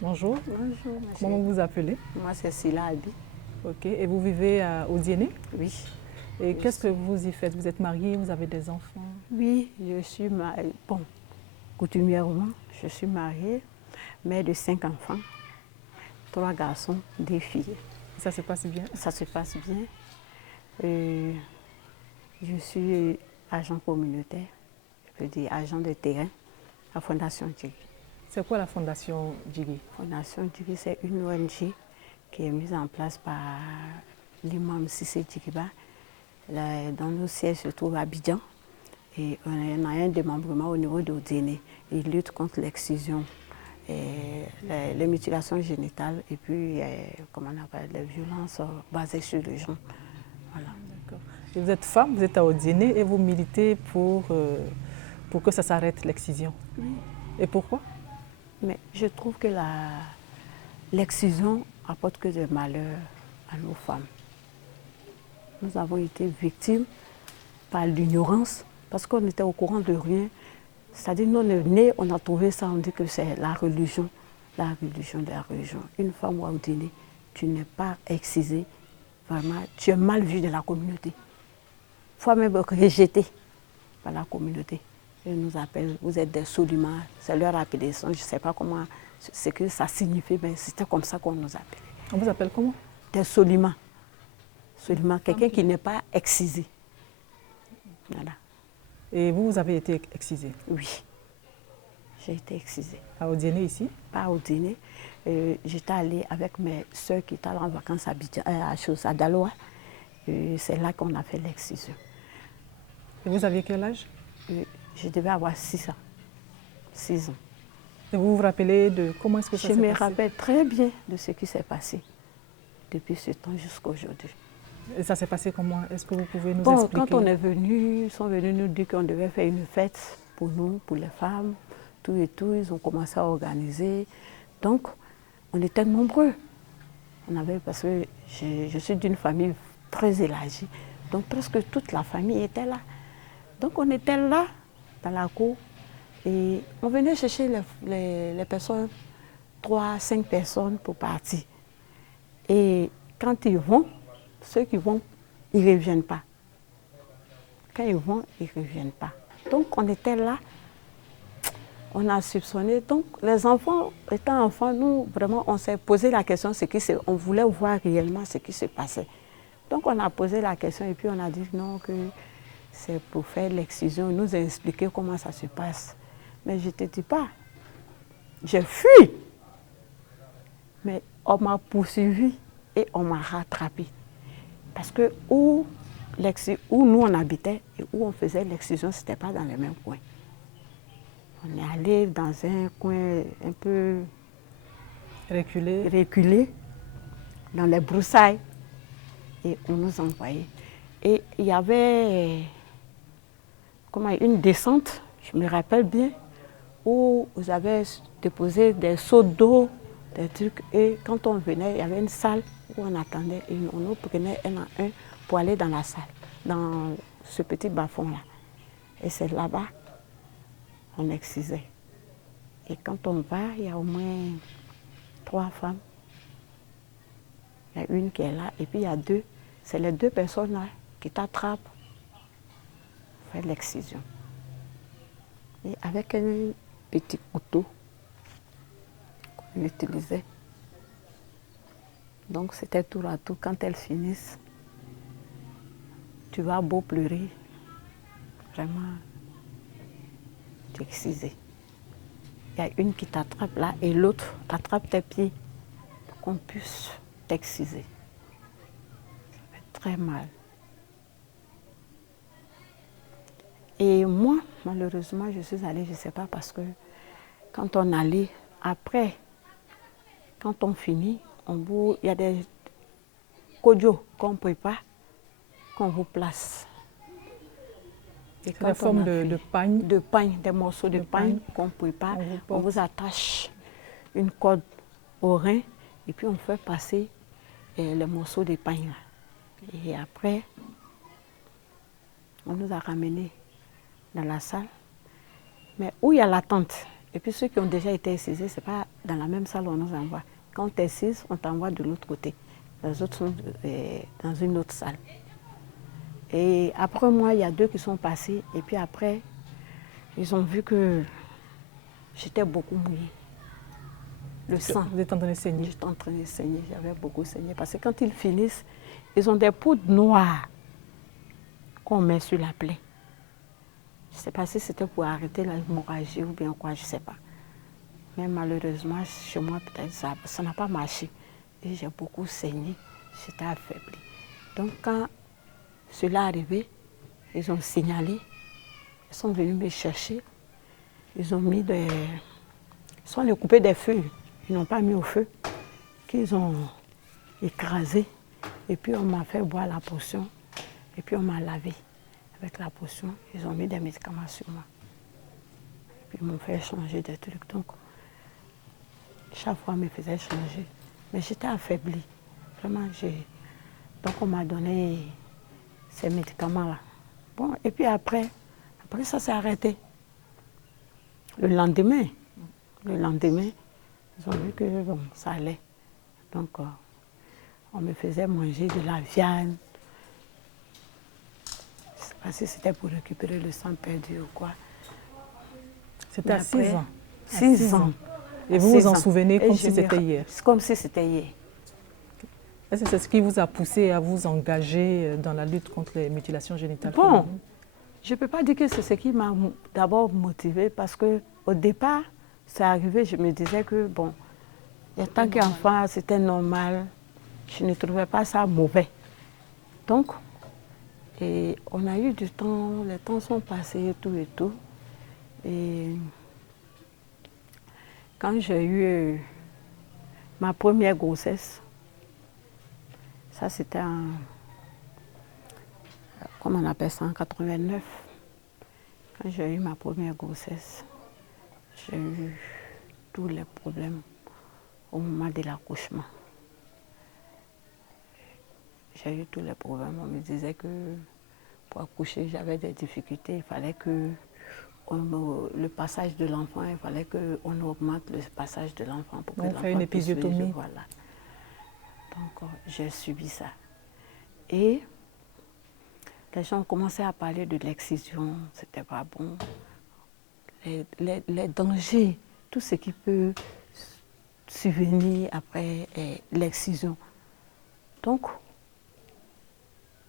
Bonjour. Bonjour, monsieur. Comment vous vous appelez? Moi, c'est Sila Abi. Ok. Et vous vivez au Diené? Oui. Et qu'est-ce que vous y faites? Vous êtes mariée, vous avez des enfants? Oui, je suis mariée. Bon, coutumièrement, je suis mariée, mère de 5 enfants, 3 garçons, 2 filles. Ça se passe bien? Ça se passe bien. Je suis agent communautaire, je veux dire agent de terrain à Fondation Djigui. C'est quoi la Fondation Djigui? Fondation Djigui, c'est une ONG qui est mise en place par l'imam Sissé Djigiba. Dans nos sièges se trouve à Abidjan. Et on a un démembrement au niveau de Odéné. Il lutte contre l'excision, les mutilations génitales et puis, comment on appelle, les violences basées sur le genre. Voilà. D'accord. Et vous êtes femme, vous êtes à Odéné et vous militez pour que ça s'arrête, l'excision. Oui. Et pourquoi? Mais je trouve que l'excision apporte que des malheurs à nos femmes. Nous avons été victimes par l'ignorance parce qu'on était au courant de rien. C'est-à-dire, nous, on est nés, on a trouvé ça, on dit que c'est la religion. La religion de la religion. Une femme au dîner, tu n'es pas excisée, vraiment, tu es mal vue de la communauté. Fois même rejetée par la communauté. Ils nous appellent, vous êtes des solimans, c'est leur appellation, je ne sais pas comment, ce que ça signifie, mais c'était comme ça qu'on nous appelait. On vous appelle comment? Des solimans. Solimans, quelqu'un qui n'est pas excisé. Voilà. Et vous avez été excisée? Oui, j'ai été excisée. À Odéné ici? Pas au dîner. J'étais allée avec mes soeurs qui étaient en vacances à Daloa. C'est là qu'on a fait l'excision. Et vous aviez quel âge? Je devais avoir 6 ans. 6 ans. Et vous vous rappelez de comment est-ce que ça s'est passé? Je me rappelle très bien de ce qui s'est passé depuis ce temps jusqu'à aujourd'hui. Et ça s'est passé comment? Est-ce que vous pouvez nous expliquer? Quand on est venu, ils sont venus nous dire qu'on devait faire une fête pour nous, pour les femmes, tout et tout. Ils ont commencé à organiser. Donc, on était nombreux. Parce que je suis d'une famille très élargie. Donc, presque toute la famille était là. Donc, on était là, dans la cour. Et on venait chercher les personnes, 3, 5 personnes pour partir. Et quand ils vont, ceux qui vont, ils ne reviennent pas. Quand ils vont, ils ne reviennent pas. Donc, on était là, on a soupçonné. Donc, les enfants, étant enfants, nous, vraiment, on s'est posé la question, on voulait voir réellement ce qui se passait. Donc, on a posé la question et puis on a dit non, que c'est pour faire l'excision. Nous a expliqué comment ça se passe. Mais je ne te dis pas, j'ai fui. Mais on m'a poursuivi et on m'a rattrapé. Parce que où nous on habitait et où on faisait l'excision, ce n'était pas dans le même coin. On est allé dans un coin un peu reculé dans les broussailles et on nous envoyait. Et il y avait une descente, je me rappelle bien, où vous avez déposé des seaux d'eau, des trucs, et quand on venait, il y avait une salle où on attendait et on nous prenait un à un pour aller dans la salle, dans ce petit bas-fond-là. Et c'est là-bas on excisait. Et quand on va, il y a au moins 3 femmes. Il y a une qui est là, et puis il y a 2. C'est les 2 personnes là qui t'attrapent pour faire l'excision. Et avec un petit couteau qu'on utilisait. Donc c'était tour à tour. Quand elles finissent, tu vas beau pleurer, vraiment, tu es excisé. Il y a une qui t'attrape là et l'autre t'attrape tes pieds pour qu'on puisse t'exciser. Ça fait très mal. Et moi, malheureusement, je suis allée, je ne sais pas, parce que quand on allait, après, quand on finit, il y a des kodjo qu'on ne peut pas, qu'on vous place. C'est la forme de pagne. De pagne, des morceaux de pagne qu'on ne peut pas. On vous attache une corde au rein et puis on fait passer les morceaux de pagne là. Et après, on nous a ramenés dans la salle, mais où il y a la tente. Et puis ceux qui ont déjà été excisés, ce n'est pas dans la même salle, on nous envoie. Quand tu es 6, on t'envoie de l'autre côté. Les autres sont dans une autre salle. Et après moi, il y a 2 qui sont passés. Et puis après, ils ont vu que j'étais beaucoup mouillée. Le sang. Vous êtes en train de saigner? J'étais en train de saigner, j'avais beaucoup saigné. Parce que quand ils finissent, ils ont des poudres noires qu'on met sur la plaie. Je ne sais pas si c'était pour arrêter l'hémorragie ou bien quoi, je ne sais pas. Mais malheureusement, chez moi, peut-être ça n'a pas marché. Et j'ai beaucoup saigné, j'étais affaiblie. Donc quand cela est arrivé, ils ont signalé, ils sont venus me chercher, ils ont mis des... Ils sont allés couper des feuilles, ils n'ont pas mis au feu, qu'ils ont écrasé. Et puis on m'a fait boire la potion, et puis on m'a lavé avec la potion. Ils ont mis des médicaments sur moi. Et puis ils m'ont fait changer des trucs. Donc chaque fois, on me faisait changer. Mais j'étais affaiblie. Vraiment, donc on m'a donné ces médicaments-là. Bon, et puis après ça s'est arrêté. Le lendemain, ils ont vu que bon, ça allait. Donc, on me faisait manger de la viande. Je ne sais pas si c'était pour récupérer le sang perdu ou quoi. C'était à 6 ans? 6 ans. Et vous vous en souvenez comme si c'était hier? Comme si c'était hier. Est-ce que c'est ce qui vous a poussé à vous engager dans la lutte contre les mutilations génitales? Bon, je ne peux pas dire que c'est ce qui m'a d'abord motivée parce qu'au départ, c'est arrivé, je me disais que bon, en tant qu'enfant, c'était normal. Je ne trouvais pas ça mauvais. Donc, et on a eu du temps, les temps sont passés et tout. Et quand j'ai eu ma première grossesse, ça c'était en, comment on appelle ça, en 89. Quand j'ai eu ma première grossesse, j'ai eu tous les problèmes au moment de l'accouchement. J'ai eu tous les problèmes. On me disait que pour accoucher, j'avais des difficultés. Il fallait que le passage de l'enfant, il fallait qu'on augmente le passage de l'enfant pour que l'enfant fait une épisiotomie. Voilà. Donc, j'ai subi ça. Et les gens commençaient à parler de l'excision, c'était pas bon. Les dangers, tout ce qui peut survenir après l'excision. Donc,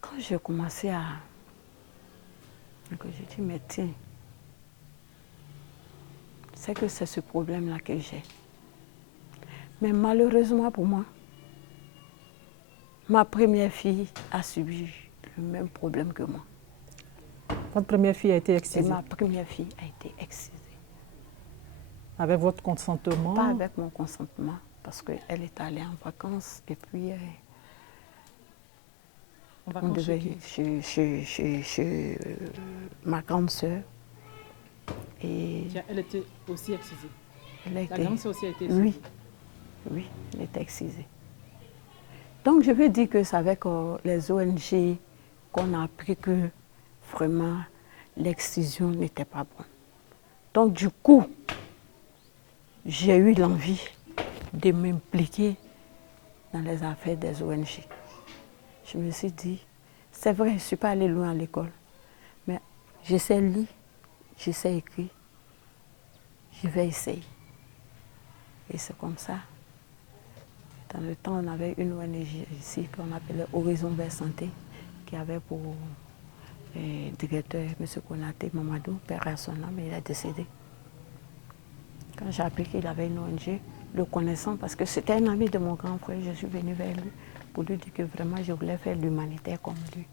quand j'ai commencé à... J'ai dit, mais tiens, c'est que c'est ce problème-là que j'ai. Mais malheureusement pour moi, ma première fille a subi le même problème que moi. Votre première fille a été excisée? Et ma première fille a été excisée. Avec votre consentement? Pas avec mon consentement, parce qu'elle est allée en vacances et puis on devait chez ma grande sœur. Et elle était aussi excisée? La grande sœur aussi a été excisée? Oui, elle était excisée. Donc je veux dire que c'est avec les ONG qu'on a appris que vraiment l'excision n'était pas bonne. Donc du coup, j'ai eu l'envie de m'impliquer dans les affaires des ONG. Je me suis dit, c'est vrai, je ne suis pas allée loin à l'école, mais je sais lire, je sais écrire, je vais essayer. Et c'est comme ça. Dans le temps, on avait une ONG ici qu'on appelait Horizon Vers Santé, qui avait pour directeur M. Konaté Mamadou, père à son âme, il est décédé. Quand j'ai appris qu'il avait une ONG, le connaissant, parce que c'était un ami de mon grand frère, je suis venue vers lui pour lui dire que vraiment je voulais faire l'humanitaire comme lui.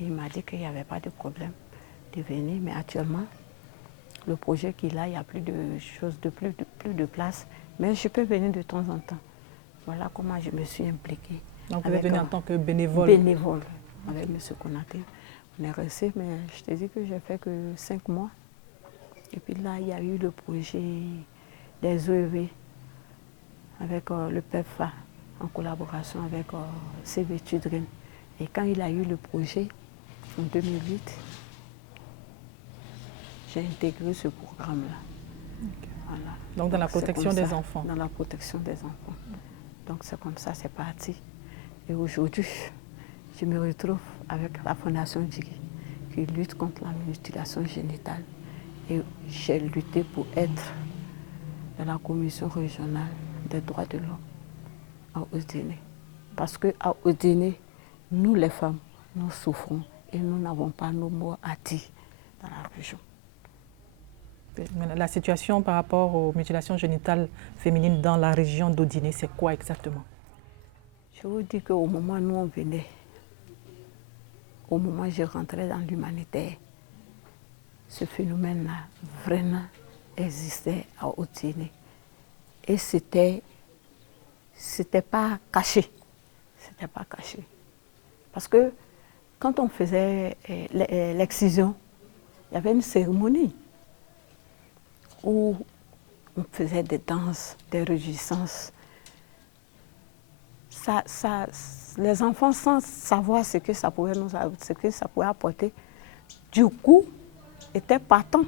Et il m'a dit qu'il n'y avait pas de problème de venir, mais actuellement, le projet qu'il a, il n'y a plus de choses, plus de place, mais je peux venir de temps en temps. Voilà comment je me suis impliquée. Donc vous êtes venue en tant que bénévole? Bénévole, avec M. Konaté. On est resté, mais je te dis que j'ai fait que 5 mois. Et puis là, il y a eu le projet des OEV avec le PEFA, en collaboration avec CV Tudrin. Et quand il a eu le projet, en 2008, j'ai intégré ce programme-là. Okay. Voilà. Donc dans la protection des enfants. Dans la protection des enfants. Donc c'est comme ça, c'est parti. Et aujourd'hui, je me retrouve avec la Fondation Djigui qui lutte contre la mutilation génitale. Et j'ai lutté pour être dans la commission régionale des droits de l'homme à Odéné. Parce qu'à Odéné, nous les femmes, nous souffrons et nous n'avons pas nos mots à dire dans la région. La situation par rapport aux mutilations génitales féminines dans la région d'Odéné, c'est quoi exactement? Je vous dis qu'au moment où nous on venait, au moment où je rentrais dans l'humanitaire, ce phénomène-là vraiment existait à Odéné. Et c'était pas caché. C'était pas caché. Parce que quand on faisait l'excision, il y avait une cérémonie où on faisait des danses, des réjouissances. Les enfants, sans savoir ce que ça pouvait apporter, du coup, étaient partants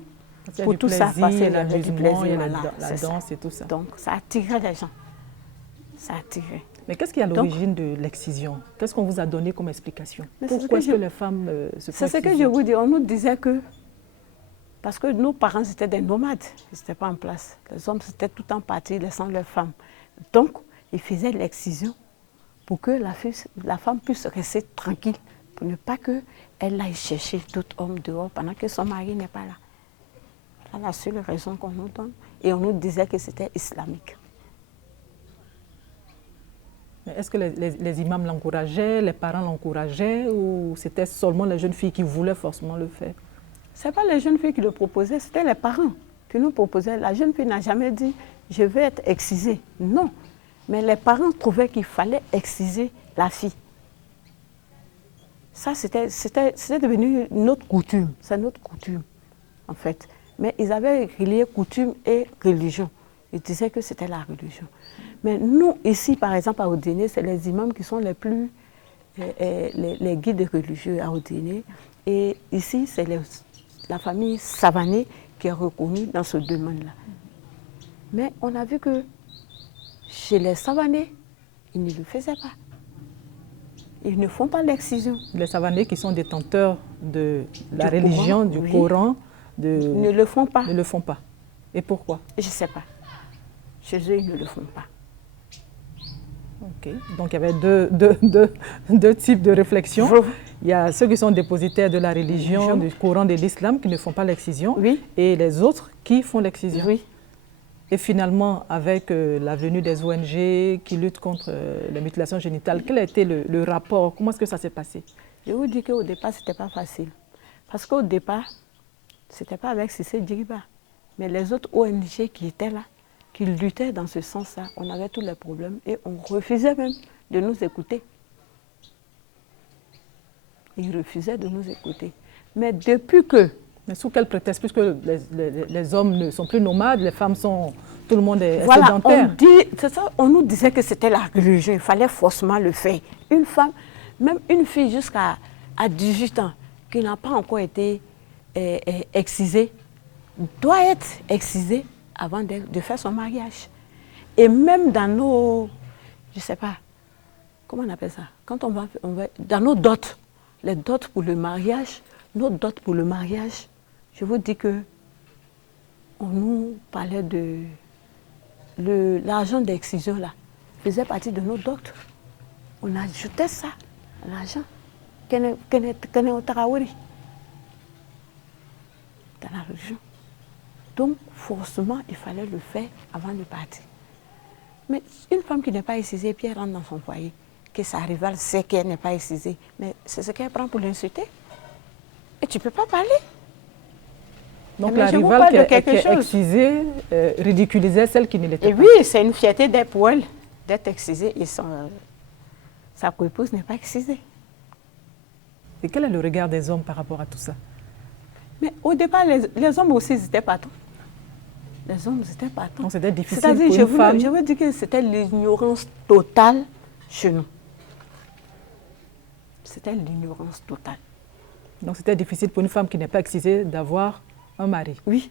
pour tout ça passer. Il y avait du plaisir, la danse et tout ça. Donc ça attirait les gens. Ça attirait. Mais qu'est-ce qui est à l'origine de l'excision? Qu'est-ce qu'on vous a donné comme explication? Pourquoi est-ce que les femmes se font C'est ce que je vous dis. On nous disait que, parce que nos parents étaient des nomades, ils n'étaient pas en place. Les hommes étaient tout le temps partis, laissant leurs femmes. Donc, ils faisaient l'excision pour que la femme puisse rester tranquille, pour ne pas qu'elle aille chercher d'autres hommes dehors pendant que son mari n'est pas là. C'est la seule raison qu'on nous donne. Et on nous disait que c'était islamique. Est-ce que les imams l'encourageaient, les parents l'encourageaient, ou c'était seulement les jeunes filles qui voulaient forcément le faire? Ce n'est pas les jeunes filles qui le proposaient, c'était les parents qui nous proposaient. La jeune fille n'a jamais dit « je vais être excisée ». Non, mais les parents trouvaient qu'il fallait exciser la fille. Ça, c'était devenu notre coutume. C'est notre coutume, en fait. Mais ils avaient relié coutume et religion. Ils disaient que c'était la religion. Mais nous, ici, par exemple, à Odéné, c'est les imams qui sont les guides religieux à Odéné. Et ici, c'est la famille Savané qui est reconnue dans ce domaine-là. Mais on a vu que chez les Savanés, ils ne le faisaient pas. Ils ne font pas l'excision. Les Savanés qui sont détenteurs de la religion, du Coran, ne le font pas. Ne le font pas. Et pourquoi? Je ne sais pas. Chez eux, ils ne le font pas. Ok. Donc il y avait deux types de réflexion. Il y a ceux qui sont dépositaires de la religion, du Coran, de l'islam, qui ne font pas l'excision, et les autres qui font l'excision. Oui. Et finalement, avec la venue des ONG qui luttent contre les mutilations génitales, quel a été le rapport? Comment est-ce que ça s'est passé? Je vous dis qu'au départ, ce n'était pas facile. Parce qu'au départ, ce n'était pas avec Cissé Djiriba. Mais les autres ONG qui étaient là, qui luttaient dans ce sens-là, on avait tous les problèmes et on refusait même de nous écouter. Ils refusaient de nous écouter. Mais depuis que... Mais sous quel prétexte? Puisque les hommes ne sont plus nomades, les femmes sont... Tout le monde est voilà, sédentaire. On nous disait que c'était la religion, il fallait forcément le faire. Une femme, même une fille jusqu'à 18 ans, qui n'a pas encore été excisée, doit être excisée avant de faire son mariage. Et même dans nos... Je ne sais pas, comment on appelle ça? Quand on va dans nos dots, les dots pour le mariage, nos dots pour le mariage, je vous dis que on nous parlait de l'argent d'excision là, faisait partie de nos dots. On ajoutait ça à l'argent. Kene Otarawori. Dans la région. Donc, forcément, il fallait le faire avant de partir. Mais une femme qui n'est pas excisée, puis elle rentre dans son foyer, que sa rivale sait qu'elle n'est pas excisée, mais c'est ce qu'elle prend pour l'insulter. Et tu ne peux pas parler. Donc la rivale qui est excisée ridiculisait celle qui ne l'était pas. Oui, c'est une fierté d'être pour elle, d'être excisée, et sa co-épouse n'est pas excisée. Et quel est le regard des hommes par rapport à tout ça? Mais au départ, les hommes aussi étaient partants. Les hommes étaient partants. Donc c'était difficile pour une femme. Je veux dire que c'était l'ignorance totale chez nous. C'était l'ignorance totale. Donc c'était difficile pour une femme qui n'est pas excisée d'avoir un mari. Oui.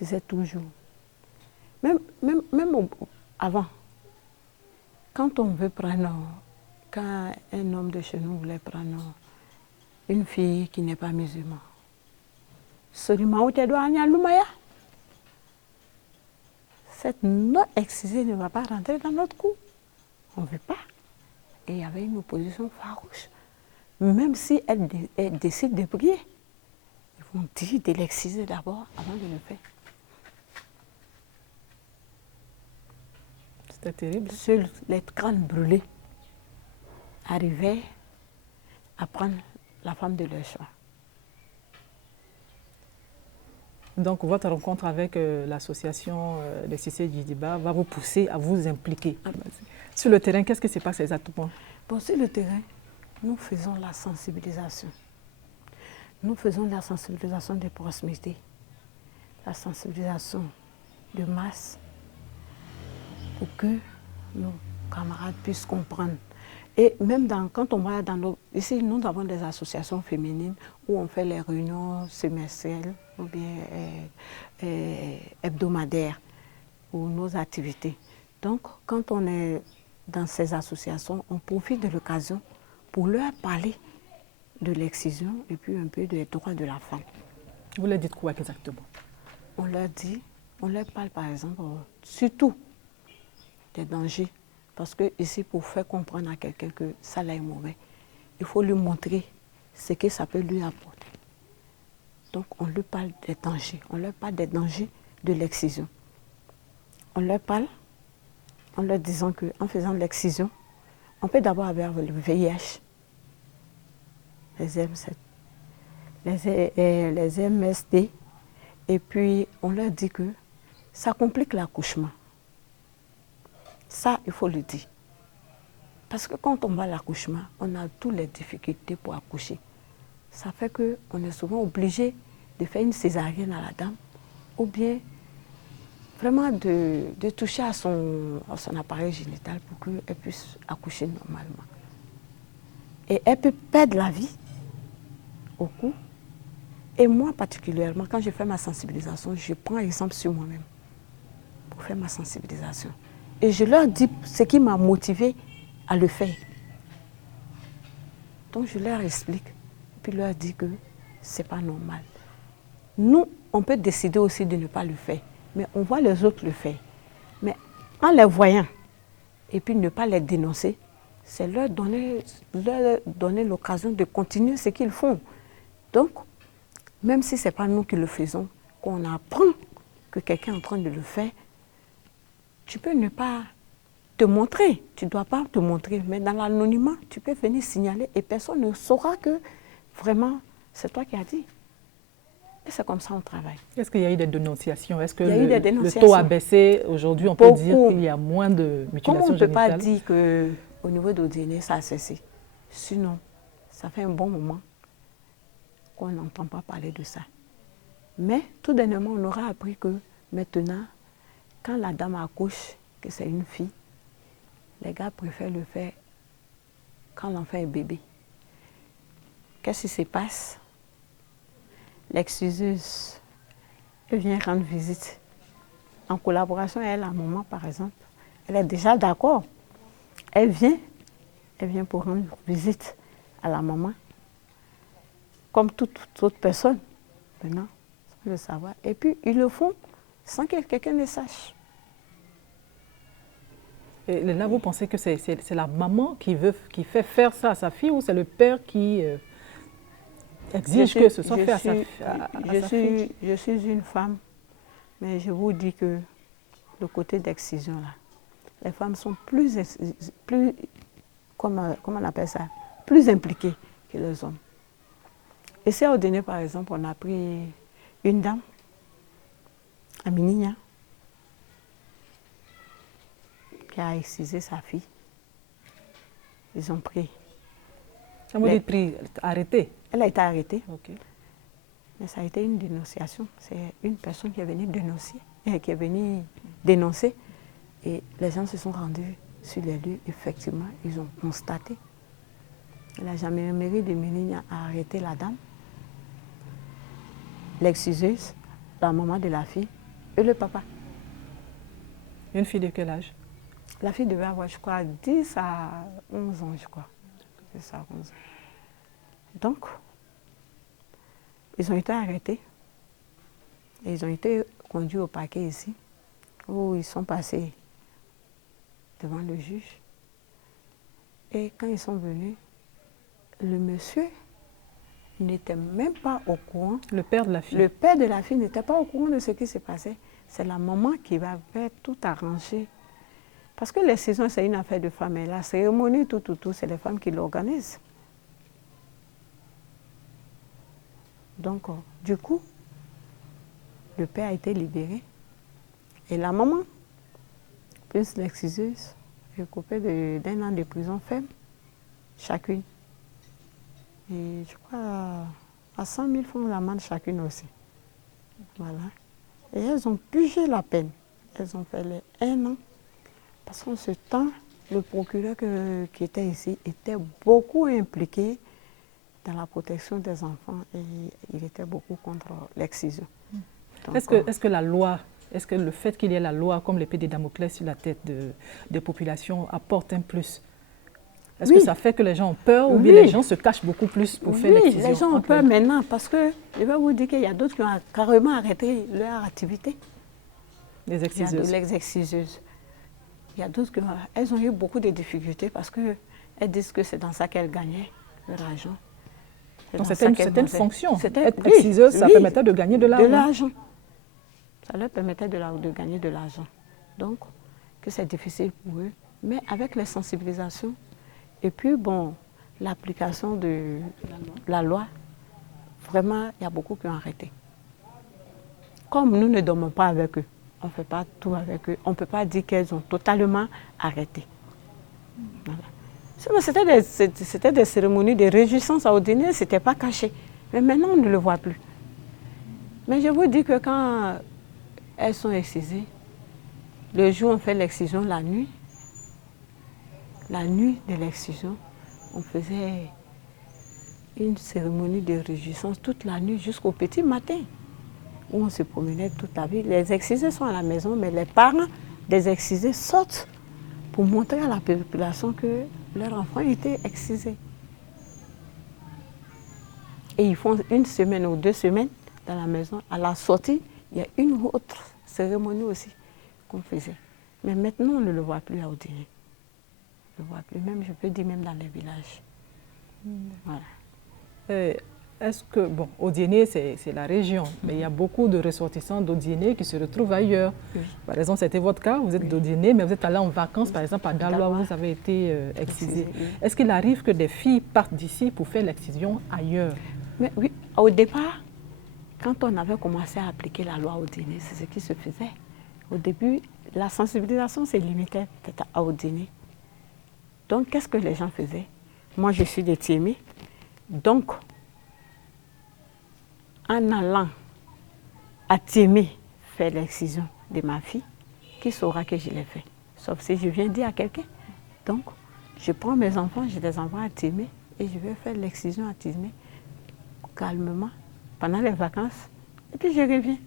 disais toujours, même avant, quand on veut prendre, quand un homme de chez nous voulait prendre une fille qui n'est pas musulmane, cette non excisée ne va pas rentrer dans notre cou. On ne veut pas. Et il y avait une opposition farouche. Même si elle décide de prier, ils vont dire de l'exciser d'abord avant de le faire. C'était terrible. Seuls les crânes brûlés arrivaient à prendre la femme de leur choix. Donc, votre rencontre avec l'association des Cissé Djidiba va vous pousser à vous impliquer. Sur le terrain, qu'est-ce qui se passe exactement? Bon, sur le terrain, nous faisons la sensibilisation. Nous faisons la sensibilisation de proximité, la sensibilisation de masse, pour que nos camarades puissent comprendre. Et même quand on va dans nos... Ici, nous avons des associations féminines où on fait les réunions semestrielles ou bien hebdomadaires pour nos activités. Donc, quand on est dans ces associations, on profite de l'occasion pour leur parler de l'excision et puis un peu des droits de la femme. Vous leur dites quoi exactement? On leur parle par exemple, surtout des dangers. Parce que ici, pour faire comprendre à quelqu'un que ça là est mauvais, il faut lui montrer ce que ça peut lui apporter. Donc, on lui parle des dangers. On leur parle des dangers de l'excision. On leur parle en leur disant qu'en faisant l'excision, on peut d'abord avoir le VIH, les MSD, et puis on leur dit que ça complique l'accouchement. Ça, il faut le dire. Parce que quand on va à l'accouchement, on a toutes les difficultés pour accoucher. Ça fait qu'on est souvent obligé de faire une césarienne à la dame, ou bien vraiment de toucher à son appareil génital pour qu'elle puisse accoucher normalement. Et elle peut perdre la vie au cou. Et moi particulièrement, quand je fais ma sensibilisation, je prends exemple sur moi-même pour faire ma sensibilisation. Et je leur dis ce qui m'a motivé à le faire. Donc je leur explique, puis leur dis que ce n'est pas normal. Nous, on peut décider aussi de ne pas le faire, mais on voit les autres le faire. Mais en les voyant, et puis ne pas les dénoncer, c'est leur donner l'occasion de continuer ce qu'ils font. Donc, même si ce n'est pas nous qui le faisons, qu'on apprend que quelqu'un est en train de le faire, tu peux ne pas te montrer, tu ne dois pas te montrer, mais dans l'anonymat, tu peux venir signaler et personne ne saura que vraiment c'est toi qui as dit. Et c'est comme ça qu'on travaille. Est-ce qu'il y a eu des dénonciations? Est-ce que le taux a baissé? Aujourd'hui, on peut dire qu'il y a moins de mutilations génitales. Comment on ne peut pas dire qu'au niveau d'Odéné, ça a cessé? Sinon, ça fait un bon moment qu'on n'entend pas parler de ça. Mais tout dernièrement, on aura appris que maintenant, quand la dame accouche, que c'est une fille, les gars préfèrent le faire quand l'enfant est bébé. Qu'est-ce qui se passe? L'exciseuse, elle vient rendre visite. En collaboration avec la maman, par exemple. Elle est déjà d'accord. Elle vient pour rendre visite à la maman. Comme toute autre personne, maintenant, sans le savoir. Et puis, ils le font sans que quelqu'un ne sache. Et là, vous pensez que c'est la maman qui fait faire ça à sa fille ou c'est le père qui exige que ce soit fait à sa fille? Je suis une femme, mais je vous dis que le côté d'excision, là, les femmes sont plus comment on appelle ça, plus impliquées que les hommes. Et c'est au dîner, par exemple, on a pris une dame, Aminia, qui a excisé sa fille. Ils ont pris. Quand vous dites pris, arrêté? Elle a été arrêtée. Okay. Mais ça a été une dénonciation. C'est une personne qui est venue dénoncer. Et les gens se sont rendus sur les lieux. Effectivement, ils ont constaté. La gendarmerie de Méligna a arrêté la dame, l'exciseuse, la maman de la fille, et le papa. Une fille de quel âge? La fille devait avoir, je crois, 10 à 11 ans, je crois. C'est ça, 11 ans. Donc, ils ont été arrêtés. Et ils ont été conduits au parquet ici, où ils sont passés devant le juge. Et quand ils sont venus, le monsieur n'était même pas au courant. Le père de la fille? Le père de la fille n'était pas au courant de ce qui s'est passé. C'est la maman qui avait tout arrangé. Parce que l'excision, c'est une affaire de femmes. Et la cérémonie, tout, c'est les femmes qui l'organisent. Donc, du coup, le père a été libéré. Et la maman, plus l'exciseuse, est coupée d'un an de prison ferme, chacune. Et je crois à 100 000 francs l'amende chacune aussi. Voilà. Et elles ont purgé la peine. Elles ont fait les 1 an. Parce qu'en ce temps, le procureur qui était ici était beaucoup impliqué dans la protection des enfants et il était beaucoup contre l'excision. Est-ce que la loi, est-ce que le fait qu'il y ait la loi comme l'épée de Damoclès sur la tête des populations apporte un plus? Est-ce que ça fait que les gens ont peur ou bien les gens se cachent beaucoup plus pour faire l'excision? Oui, les gens ont peur maintenant parce que je vais vous dire qu'il y a d'autres qui ont carrément arrêté leur activité. Les exciseuses. Les exciseuses. Il y a d'autres qui elles ont eu beaucoup de difficultés parce qu'elles disent que c'est dans ça qu'elles gagnaient leur argent. Donc c'était une fonction. Être exciseuse, ça permettait de gagner de l'argent. Ça leur permettait de gagner de l'argent. Donc, que c'est difficile pour eux. Mais avec les sensibilisations, et puis bon, l'application de la loi, vraiment, il y a beaucoup qui ont arrêté. Comme nous ne dormons pas avec eux, on ne fait pas tout avec eux, on ne peut pas dire qu'elles ont totalement arrêté. Voilà. C'était des cérémonies de réjouissance à Odiné, ce n'était pas caché. Mais maintenant, on ne le voit plus. Mais je vous dis que quand elles sont excisées, le jour on fait l'excision, la nuit de l'excision, on faisait une cérémonie de réjouissance toute la nuit jusqu'au petit matin, où on se promenait toute la vie. Les excisés sont à la maison, mais les parents des excisés sortent pour montrer à la population que leur enfant était excisé. Et ils font 1 semaine ou 2 semaines dans la maison. À la sortie, il y a une autre cérémonie aussi qu'on faisait. Mais maintenant, on ne le voit plus à Odiné. On ne le voit plus, même, je peux dire, même dans les villages. Voilà. Est-ce que, bon, Odiné, c'est la région, mais il y a beaucoup de ressortissants d'Odiné qui se retrouvent ailleurs. Oui. Par exemple, c'était votre cas, vous êtes d'Odiné, mais vous êtes allé en vacances, par exemple, à Daloa, où vous avez été excisé. Oui. Est-ce qu'il arrive que des filles partent d'ici pour faire l'excision ailleurs? Mais oui, au départ, quand on avait commencé à appliquer la loi Odiné, c'est ce qui se faisait. Au début, la sensibilisation se limitait peut-être à Odiné. Donc, qu'est-ce que les gens faisaient? Moi, je suis de Tiémé. Donc, en allant à Tiémé faire l'excision de ma fille, qui saura que je l'ai fait? Sauf si je viens dire à quelqu'un. Donc, je prends mes enfants, j'ai des enfants à Tiémé, et je vais faire l'excision à Tiémé, calmement, pendant les vacances, et puis je reviens.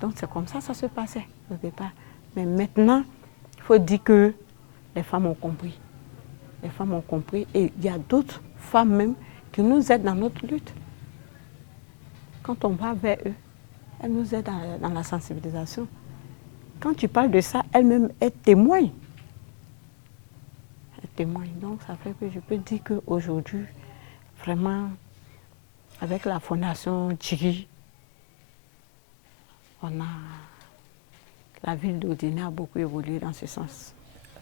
Donc, c'est comme ça que ça se passait au départ. Mais maintenant, il faut dire que les femmes ont compris. Les femmes ont compris, et il y a d'autres femmes même qui nous aident dans notre lutte. Quand on va vers eux, elles nous aident dans la sensibilisation. Quand tu parles de ça, elles-mêmes, elles témoignent. Elles témoignent. Donc, ça fait que je peux dire qu'aujourd'hui, vraiment, avec la fondation Djigui, la ville d'Odiné a beaucoup évolué dans ce sens.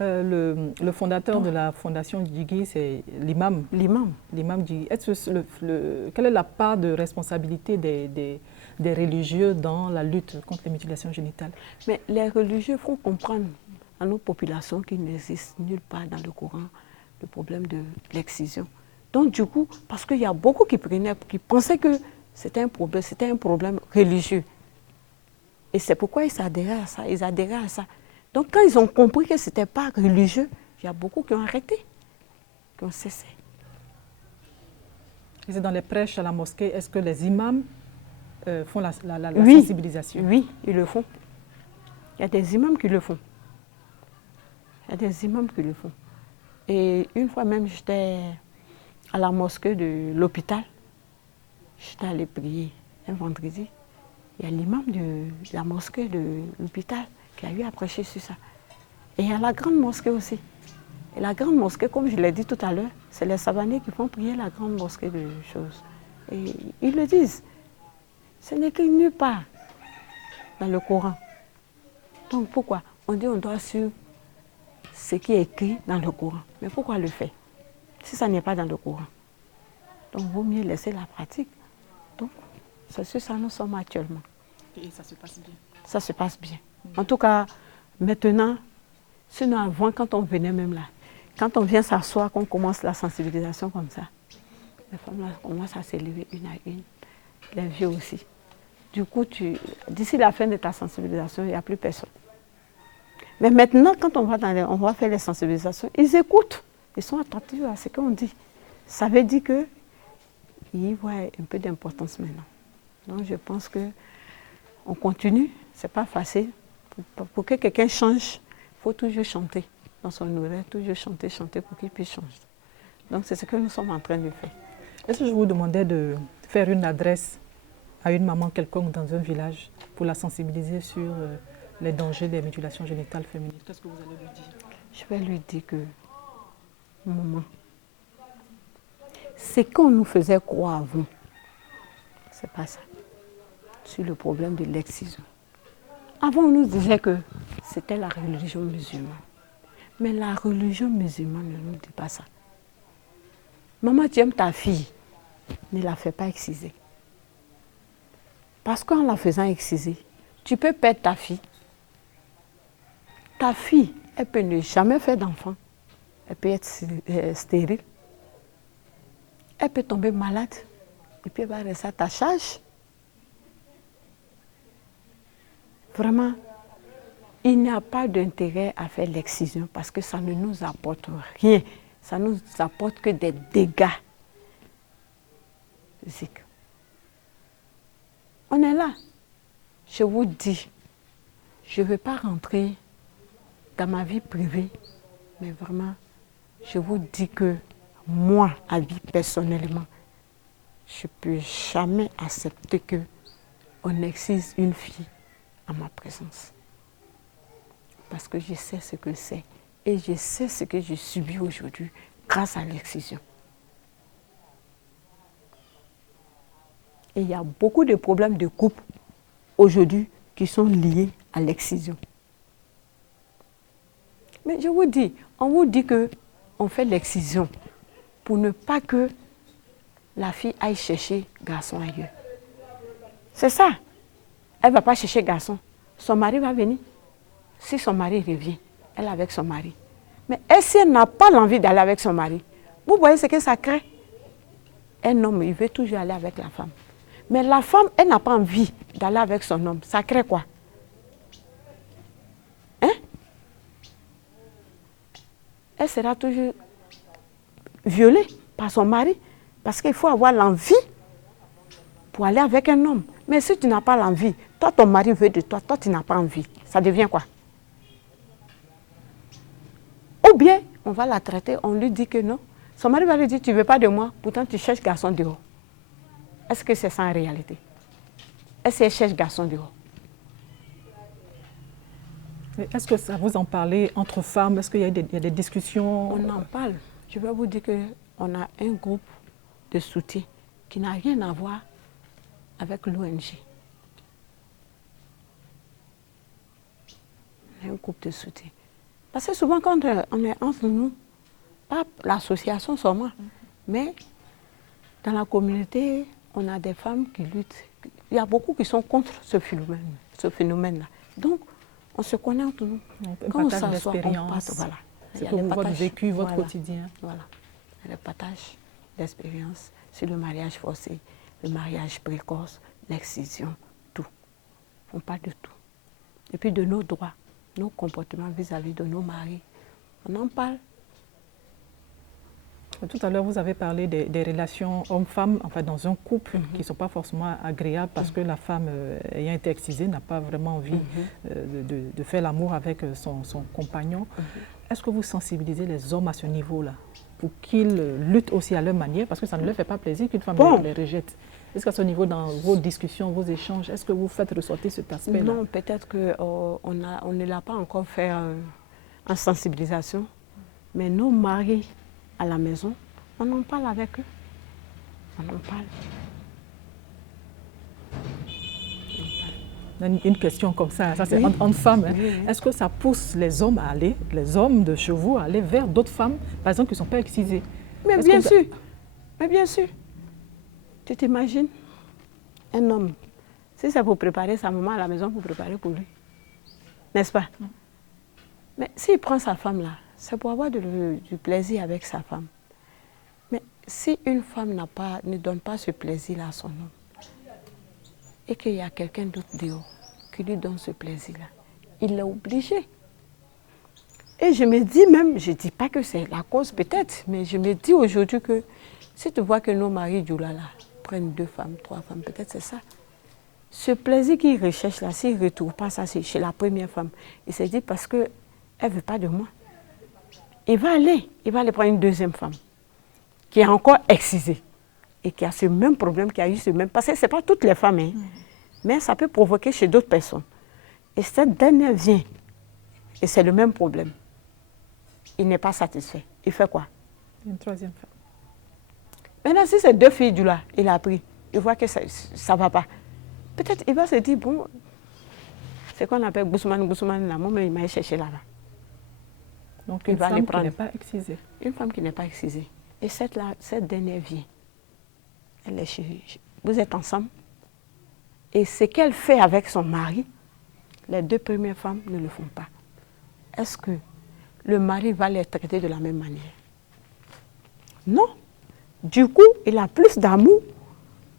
Le fondateur de la fondation Djigui, c'est l'imam. L'imam. L'imam Djigui. Quelle est la part de responsabilité des religieux dans la lutte contre les mutilations génitales? Mais les religieux font comprendre à nos populations qu'il n'existe nulle part dans le Coran le problème de l'excision. Donc du coup, parce qu'il y a beaucoup qui pensaient que c'était un problème religieux. Et c'est pourquoi ils adhéraient à ça. Donc quand ils ont compris que ce n'était pas religieux, il y a beaucoup qui ont arrêté, qui ont cessé. Et c'est dans les prêches à la mosquée, est-ce que les imams font la Oui, sensibilisation. oui, ils le font. Il y a des imams qui le font. Il y a des imams qui le font. Et une fois même, j'étais à la mosquée de l'hôpital. J'étais allée prier un vendredi. Il y a l'imam de la mosquée de l'hôpital qui a eu à prêcher sur ça. Et il y a la grande mosquée aussi. Et la grande mosquée, comme je l'ai dit tout à l'heure, c'est les Savanais qui font prier la grande mosquée de choses. Et ils le disent. Ce n'est écrit nulle part dans le Coran. Donc pourquoi? On dit on doit suivre ce qui est écrit dans le Coran. Mais pourquoi le faire si ça n'est pas dans le Coran? Donc il vaut mieux laisser la pratique. Donc c'est sur ça nous sommes actuellement. Et ça se passe bien. Ça se passe bien. En tout cas, maintenant, sinon avant, quand on venait même là, quand on vient s'asseoir, qu'on commence la sensibilisation comme ça, les femmes là commencent à s'élever une à une, les vieux aussi. Du coup, d'ici la fin de ta sensibilisation, il n'y a plus personne. Mais maintenant, quand on va faire les sensibilisations, ils écoutent, ils sont attentifs à ce qu'on dit. Ça veut dire qu'ils voient un peu d'importance maintenant. Donc je pense qu'on continue, ce n'est pas facile. Pour que quelqu'un change, il faut toujours chanter dans son oreille, toujours chanter pour qu'il puisse changer. Donc c'est ce que nous sommes en train de faire. Est-ce que je vous demandais de faire une adresse à une maman quelconque dans un village pour la sensibiliser sur les dangers des mutilations génitales féminines? Qu'est-ce que vous allez lui dire? Je vais lui dire que, maman, ce qu'on nous faisait croire avant, c'est pas ça. Sur le problème de l'excision. Avant, on nous disait que c'était la religion musulmane. Mais la religion musulmane ne nous dit pas ça. Maman, tu aimes ta fille, ne la fais pas exciser. Parce qu'en la faisant exciser, tu peux perdre ta fille. Ta fille, elle peut ne jamais faire d'enfant. Elle peut être stérile. Elle peut tomber malade. Et puis elle va rester à ta charge. Vraiment, il n'y a pas d'intérêt à faire l'excision parce que ça ne nous apporte rien. Ça ne nous apporte que des dégâts physiques. On est là. Je vous dis, je ne veux pas rentrer dans ma vie privée, mais vraiment, je vous dis que moi, à vie personnellement, je ne peux jamais accepter qu'on excise une fille à ma présence. Parce que je sais ce que c'est et je sais ce que je subis aujourd'hui grâce à l'excision. Et il y a beaucoup de problèmes de couple aujourd'hui qui sont liés à l'excision. Mais je vous dis, on vous dit qu'on fait l'excision pour ne pas que la fille aille chercher garçon ailleurs. C'est ça. Elle ne va pas chercher garçon. Son mari va venir. Si son mari revient, elle est avec son mari. Mais si elle n'a pas l'envie d'aller avec son mari, vous voyez ce que ça crée? Un homme, il veut toujours aller avec la femme. Mais la femme, elle n'a pas envie d'aller avec son homme. Ça crée quoi? Hein? Elle sera toujours violée par son mari. Parce qu'il faut avoir l'envie pour aller avec un homme. Mais si tu n'as pas l'envie, toi, ton mari veut de toi, toi, tu n'as pas envie. Ça devient quoi? Ou bien, on va la traiter, on lui dit que non. Son mari va lui dire, tu ne veux pas de moi, pourtant tu cherches garçon dehors. Est-ce que c'est ça en réalité? Est-ce qu'elle cherche garçon dehors? Est-ce que ça vous en parlez entre femmes? Est-ce qu'il y a des discussions? On en parle. Je vais vous dire qu'on a un groupe de soutien qui n'a rien à voir avec l'ONG. Un groupe de soutien. Parce que souvent, quand on est entre nous, pas l'association seulement, mais dans la communauté, on a des femmes qui luttent. Il y a beaucoup qui sont contre ce phénomène-là. Donc, on se connaît entre nous. Quand on s'assoit, on passe, voilà. C'est pour votre vécu, votre quotidien. Voilà. Le partage d'expérience sur le mariage forcé, le mariage précoce, l'excision, tout. On parle de tout. Et puis de nos droits, nos comportements vis-à-vis de nos maris. On en parle. Tout à l'heure, vous avez parlé des relations hommes-femmes, enfin dans un couple qui ne sont pas forcément agréables parce que la femme ayant été excisée n'a pas vraiment envie de faire l'amour avec son compagnon. Est-ce que vous sensibilisez les hommes à ce niveau-là pour qu'ils luttent aussi à leur manière parce que ça ne leur fait pas plaisir qu'une femme les rejette? Est-ce qu'à ce niveau, dans vos discussions, vos échanges, est-ce que vous faites ressortir cet aspect-là? Non, peut-être qu'on ne l'a pas encore fait en sensibilisation, mais nos maris à la maison, on en parle avec eux. On en parle. Une question comme ça c'est entre femmes. Hein. Oui. Est-ce que ça pousse les hommes à aller, les hommes de chez vous, à aller vers d'autres femmes, par exemple, qui ne sont pas excisées? Mais bien sûr, mais bien sûr. Tu t'imagines un homme, si c'est pour préparer sa maman à la maison, pour préparer pour lui, n'est-ce pas? Mais s'il prend sa femme là, c'est pour avoir du plaisir avec sa femme. Mais si une femme ne donne pas ce plaisir-là à son homme, et qu'il y a quelqu'un d'autre dehors qui lui donne ce plaisir-là, il est obligé. Et je me dis même, je ne dis pas que c'est la cause peut-être, mais je me dis aujourd'hui que si tu vois que nos maris du là prennent 2 femmes, 3 femmes, peut-être c'est ça. Ce plaisir qu'ils recherchent là, s'ils ne retrouvent pas ça chez la première femme, il se dit parce qu'elle ne veut pas de moi. Il va aller prendre une deuxième femme qui est encore excisée et qui a ce même problème, qui a eu ce même... Parce que ce n'est pas toutes les femmes, hein, mais ça peut provoquer chez d'autres personnes. Et cette dernière vient, et c'est le même problème. Il n'est pas satisfait. Il fait quoi? Une troisième femme. Maintenant, si c'est 2 filles du là, il a pris, il voit que ça ne va pas. Peut-être il va se dire, bon, c'est qu'on appelle Boussoumane, là, moi, mais il m'a cherché là-bas. Donc une femme qui n'est pas excisée. Une femme qui n'est pas excisée. Et cette dernière vient. Elle est vous êtes ensemble. Et ce qu'elle fait avec son mari, les 2 premières femmes ne le font pas. Est-ce que le mari va les traiter de la même manière? Non. Du coup, il a plus d'amour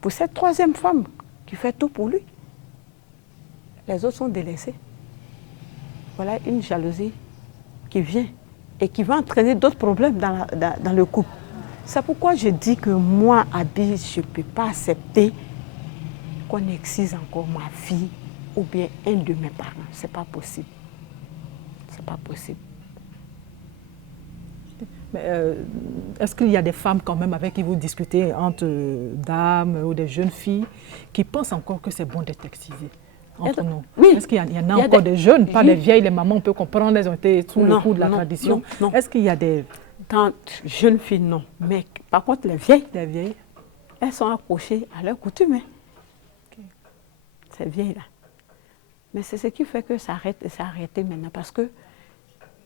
pour cette 3e femme qui fait tout pour lui. Les autres sont délaissés. Voilà une jalousie qui vient et qui va entraîner d'autres problèmes dans le couple. C'est pourquoi je dis que moi, Abi, je ne peux pas accepter qu'on excise encore ma fille ou bien un de mes parents. Ce n'est pas possible. Ce n'est pas possible. Mais est-ce qu'il y a des femmes quand même avec qui vous discutez, entre dames ou des jeunes filles, qui pensent encore que c'est bon d'être excisées entre nous? Oui. Est-ce qu'il y en a encore des jeunes, pas les vieilles, les mamans, on peut comprendre, elles ont été sous le coup de la tradition. Non. Est-ce qu'il y a des... Jeunes filles, non. Mais par contre, les vieilles, elles sont accrochées à leur coutume. Hein. Okay. Ces vieilles-là. Mais c'est ce qui fait que ça a arrêté maintenant. Parce que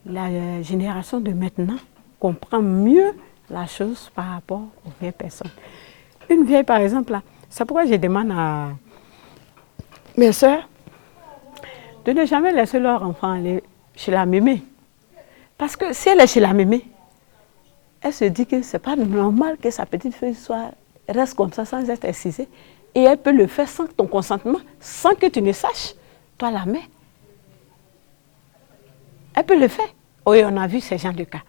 la génération de maintenant comprend mieux la chose par rapport aux vieilles personnes. Une vieille, par exemple, là, c'est pourquoi je demande à mes soeurs de ne jamais laisser leur enfant aller chez la mémé. Parce que si elle est chez la mémé, elle se dit que ce n'est pas normal que sa petite fille reste comme ça sans être excisée. Et elle peut le faire sans ton consentement, sans que tu ne saches, toi la mère. Elle peut le faire. Oui, on a vu ces gens de cas.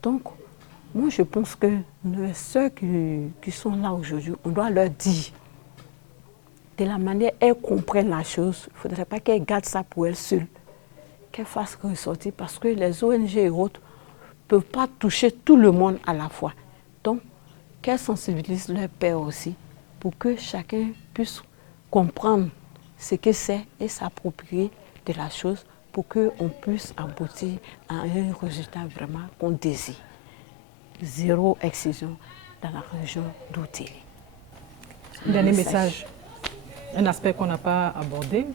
Donc, moi je pense que les sœurs qui sont là aujourd'hui, on doit leur dire, de la manière elles comprennent la chose, il ne faudrait pas qu'elles gardent ça pour elles seules. Qu'elles fassent ressortir parce que les ONG et autres ne peuvent pas toucher tout le monde à la fois. Donc, qu'elles sensibilisent leur père aussi pour que chacun puisse comprendre ce que c'est et s'approprier de la chose pour qu'on puisse aboutir à un résultat vraiment qu'on désire. 0 excision dans la région d'Outili. Dernier message, un aspect qu'on n'a pas abordé,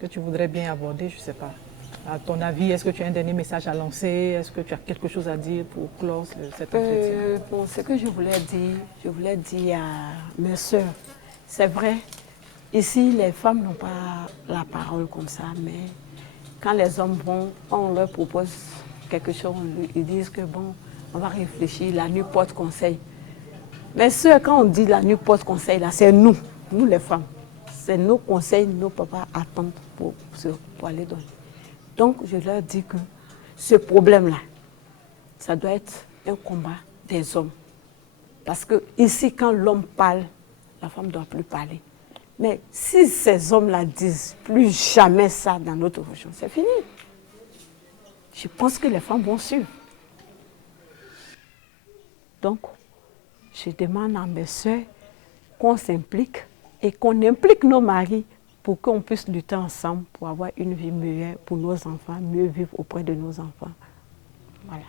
que tu voudrais bien aborder, je ne sais pas. À ton avis, est-ce que tu as un dernier message à lancer? Est-ce que tu as quelque chose à dire pour clore cet entretien? Bon, ce que je voulais dire à mes soeurs, c'est vrai, ici les femmes n'ont pas la parole comme ça, mais quand les hommes vont, on leur propose quelque chose, ils disent que bon, on va réfléchir, la nuit porte conseil. Mes soeurs, quand on dit la nuit porte conseil, là, c'est nous les femmes. C'est nos conseils, nos papas attendent pour aller donner. Donc, je leur dis que ce problème-là, ça doit être un combat des hommes. Parce que ici, quand l'homme parle, la femme ne doit plus parler. Mais si ces hommes-là disent plus jamais ça dans notre région, c'est fini. Je pense que les femmes vont suivre. Donc, je demande à mes soeurs qu'on s'implique et qu'on implique nos maris pour qu'on puisse lutter ensemble pour avoir une vie meilleure pour nos enfants, mieux vivre auprès de nos enfants. Voilà.